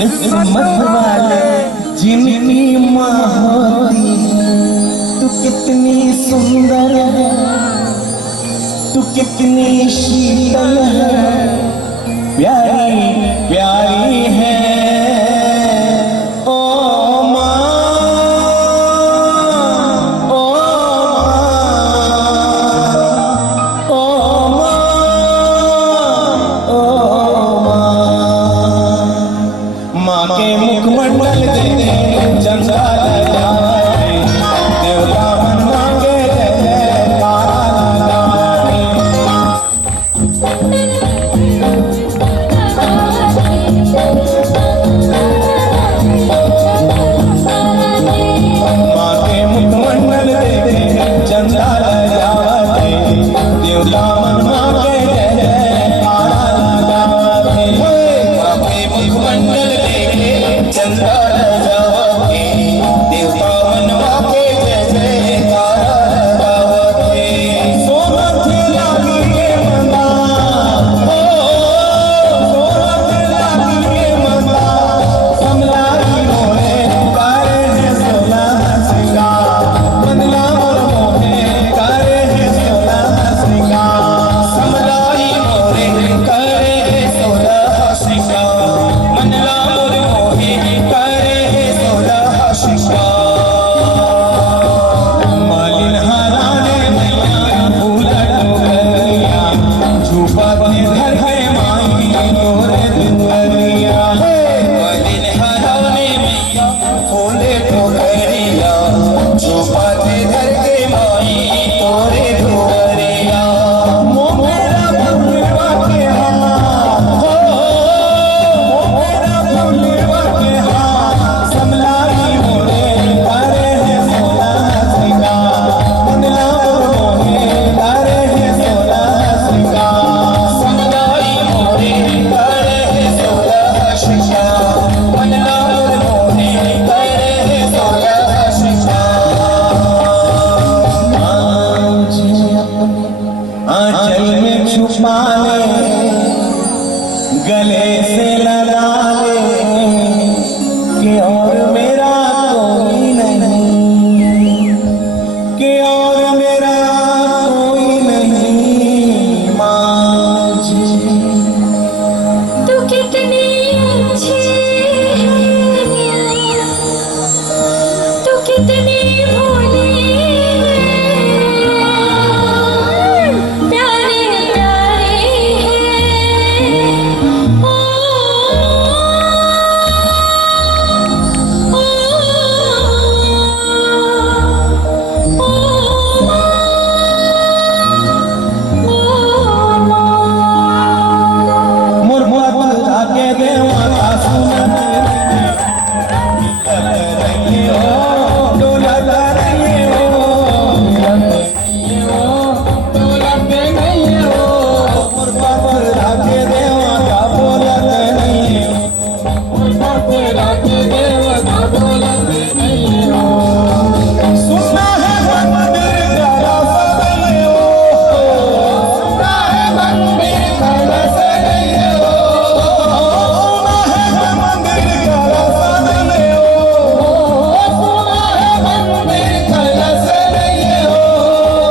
किस्मत वाले जिनकी माँ होती। तू कितनी सुंदर है, तू कितनी शीतल है, प्यारी प्यारी है ओ माँ, ओ माँ, ओ माँ, ओ माँ। माँ के मुखमंडल देखे चंदा लगाए, देवता मन मांगे जयकारा लगाए। माँ के मुखमंडल देखे चंदा लगाए, देवता मन मांगे जयकारा लगाए। माँ के मुखमंडल चंदा लगावे, देवता मन मांगे जय जयकारा लगावे। सोमथ लागी के मंदा, ओ सोमथ लागी के मंदा, समलाई मोहे करे है सोलह श्रृंगार। बदला मोहे करे है सोलह श्रृंगार, समलाई मोरे करे है सोलह श्रृंगार। मनला मोरे करे सोलह श्रृंगार। मालिन हराने मैया फूल डोरिया, छुपाते घर है माई तोरे दुआरिया। मालिन हराने मैया फूल डोरिया, छुपाते घर के माई तोरे दुआरिया। मोमेरा फूलवा के हाथ, हो मोमेरा फूलवा के हाथ, समलाई मोरे कितने भोले प्यारे प्यारे हैं ओ, मुरमुत आके देवा का सुनत रहिए हो डोलत रहिए हो डोलत रहिए हो मुरमुत आके देवा का बोलत रहिए हो मुरमुत आके देवा का बोलत रहिए हो सुनना है मंदिर का सजने हो सुनना है मंदिर का सजने हो सुनना है मंदिर का सजने हो सुनना है मंदिर का सजने हो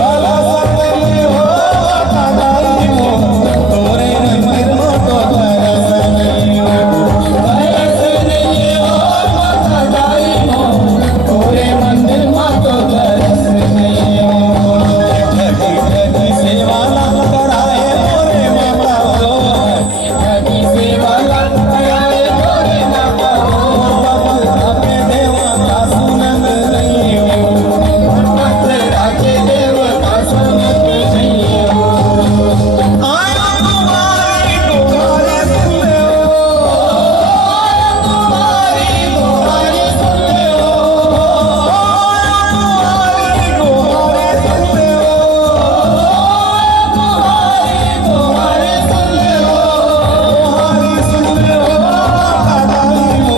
काला सजने हो कालाई हो तोरे मंदिर में तो तरसने हो तरसने हो कालाई हो तोरे मंदिर में तो तरसने हो ठगी सेवाला कराए मोरे माता हो ठगी सेवाला कराए मोरे माता हो बाबा आपे देवा का सुनत नहीं हो बाबा राके देवा का सुनत नहीं हो आया तुम्हारी तुम्हारे सुन ले हो आया तुम्हारी तुम्हारे सुन ले हो आया तुम्हारी तुम्हारे सुन ले हो तुम्हारे सुन ले हो तुम्हारी सुन ले हो कालाई हो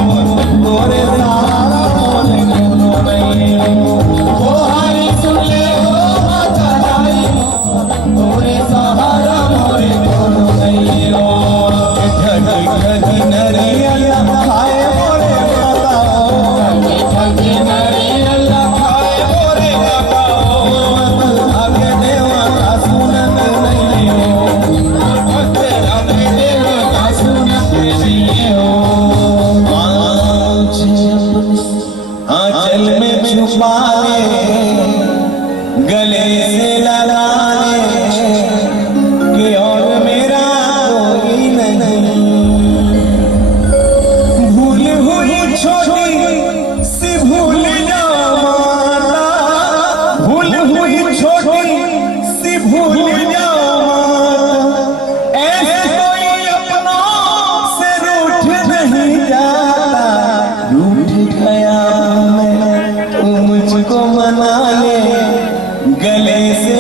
तोरे सहारा मोरे कोनो नहीं हो तुम्हारी सुन ले हो कालाई हो तोरे सहारा मोरे कोनो नहीं हो ठगी ठगी नरिया खाए मोरे माता हो ठगी नरिया खाए मोरे माता हो मत आगे देवा का सुनत नहीं हो मत आगे देवा का सुनत नहीं हो आंचल में छुपा ले गले से लगा ले कि और मेरा कोई नहीं भूल हुई छोटी सी भूल जाओ माता भूल हुई छोटी सी भूल जाओ माता ऐसे कोई अपनों से रूठ नहीं जाता रूठ गया मैं तू मुझको मना ले गले से